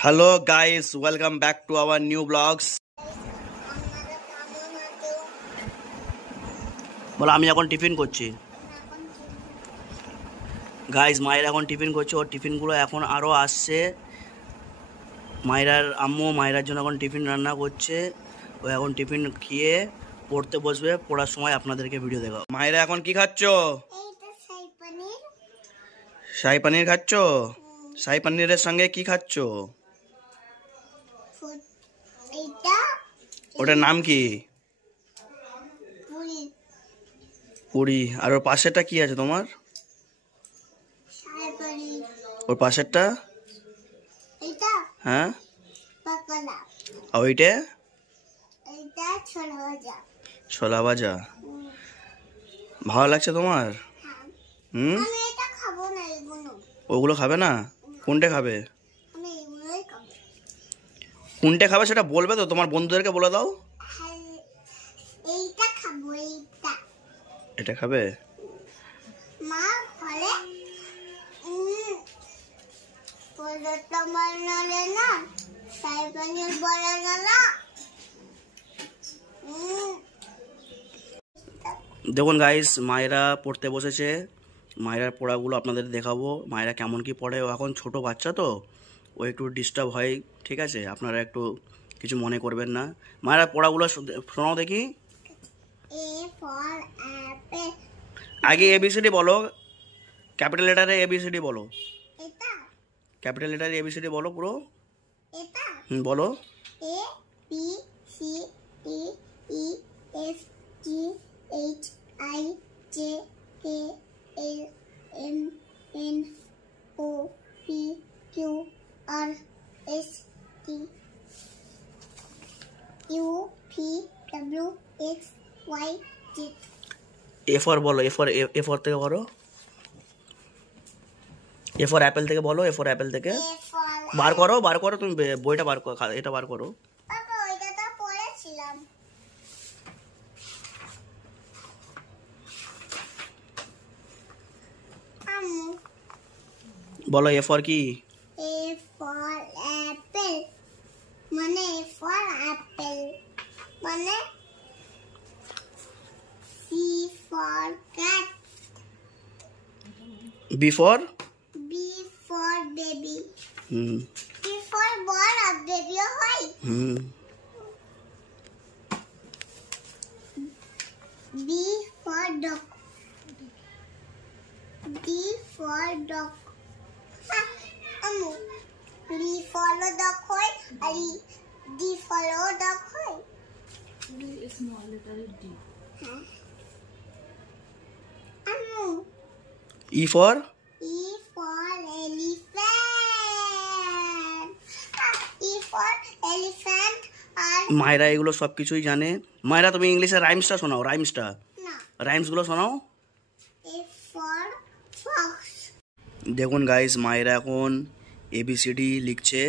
Hello guys, welcome back to our new vlogs. বলো আমি এখন টিফিন করছি। গাইস মায়ের এখন টিফিন করছে, ওর টিফিনগুলো এখন আরও আসছে। মায়েরার আম্মু মায়েরার জন্য এখন টিফিন রান্না করছে। ও এখন টিফিন খেয়ে পড়তে বসবে, পড়ার সময় আপনাদেরকে ভিডিও দেখাবো। মায়েরা এখন কি খাচ্ছ? শাহী পানির খাচ্ছ? শাহী পানিরের সঙ্গে কি খাচ্ছ? ওটার নাম কি? পুরি। আর ওর পাশেরটা কি আছে তোমার? ওর পাশেরটা? হ্যাঁ। আর ওইটা? ছোলা ভাজা। ভালো লাগছে তোমার? ওগুলো খাবে না? কোনটা খাবে? কোনটা খাবে সেটা বলবে তো, তোমার বন্ধুদেরকে বলে দাও। এটা খাবে? দেখুন গাইস, মায়েরা পড়তে বসেছে। মায়েরার পড়াগুলো আপনাদের দেখাবো, মায়েরা কেমন কি পড়ে। ও এখন ছোট বাচ্চা তো, ও একটু ডিস্টার্ব হয়, ঠিক আছে? আপনারা একটু কিছু মনে করবেন না। মায়েরা পড়াগুলো শোনাও দেখি। আগে এবিসিডি বলো, ক্যাপিটাল লেটারে এবিসিডি বলো। ক্যাপিটাল লেটারে এবিসিডি বলো পুরো। বলো। A B C D E F G H I J K L M N O P Q R S T U V W X Y Z। A for বলো, A for থেকে করো। এ for Apple থেকে বলো, এ for Apple থেকে বার করো তুমি বইটা বার করো, এটা বার করো। বাবা ওইটা তো পড়েছিলাম। বলো এ ফর কি? এ ফর অ্যাপেল মানে এ ফর অ্যাপেল মানে C for cat. B for baby. B for ball আর বেবিও হয়। B for dog. D for dog. B for dog হয় আর ডি ফর ডগ হয়। Small letter D. E for মায়েরা এগুলো সব কিছুই জানে। মায়েরা তুমি ইংলিশে রাইমসটা শোনাও, রাইমসগুলো শোনাও। দেখুন গাইস, মায়েরা এখন এবিসিডি লিখছে।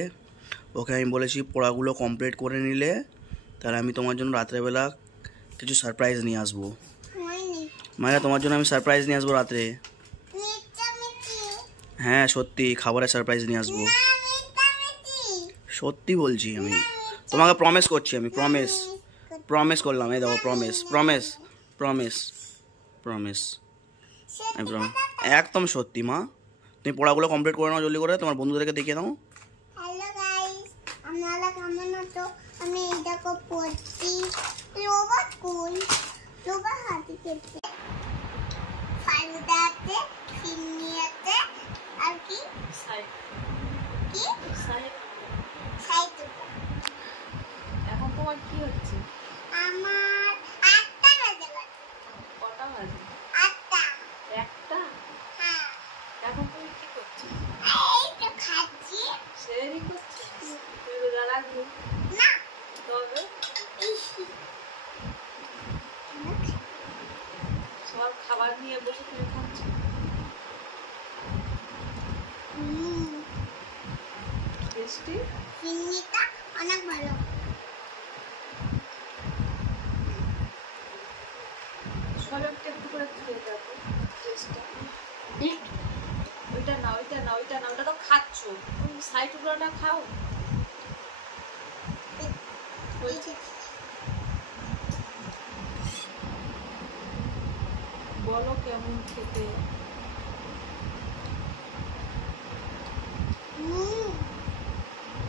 ওকে আমি বলেছি পড়াগুলো কমপ্লিট করে নিলে তাহলে আমি তোমার জন্য রাত্রেবেলা কিছু সারপ্রাইজ নিয়ে আসবো। মায়েরা তোমার জন্য আমি সারপ্রাইজ নিয়ে আসবো রাত্রে। হ্যাঁ সত্যি, খাবারের সারপ্রাইজ নিয়ে আসবো, সত্যি বলছি। আমি তোমাকে প্রমিস করছি, আমি প্রমিস করলাম। এই দেখো প্রমিস একদম সত্যি। মা তুমি পড়াগুলো কমপ্লিট করে নাও জলদি করে, তোমার বন্ধুদেরকে দেখিয়ে দাও। হ্যালো গাইস, আপনারা কেমন আছো? আমি এই দেখো পড়ছি রোবট কুল। রোবট হাতি খেলছে, ফালুদাতে সিনিয়াতে আর কি সাইড এখন তোমার কি হচ্ছে? আমার 8টা বাজে। কটা বাজে? 8টা। একটা? হ্যাঁ। এখন তুমি কি করছো? এই তো খাচ্ছি। সেরি করছো? তুই রোজা রাখবি না? তবে সব খাবার নিয়ে বসে তুমি খাচ্ছো। টেস্টি। চিনিটা অনেক ভালো। সব একটু করে খেয়ে যাবো টেস্টটা। ওইটা না, ওটা তো খাচ্ছো, সাইড টুকরোটা খাও। হয়েছে? বলো কেমন খেতে?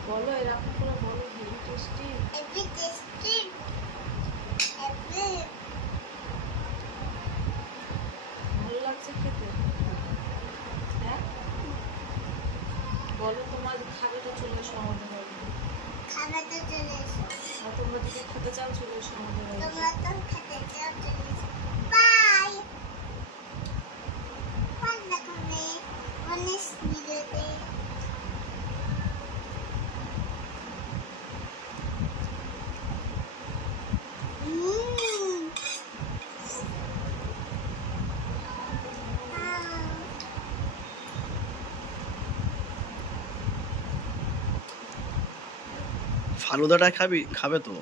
বলো এরকম করে বলো, heavy tasty. Every tasty. Every. ভালো লাগছে খেতে? হ্যাঁ বলো, তোমার খাবেটা চলে এসো আমাদের বাড়ি। খাবারটা চলে এসো। আর তোমরা যদি খেতে চাও চলে এসো আমাদের বাড়ি। তোমরা তো খেতে চাও চলে এসো। বাই। পান্ডা খাবে অনেক ভিডিওতে। ফালুদাটা খাবে তো?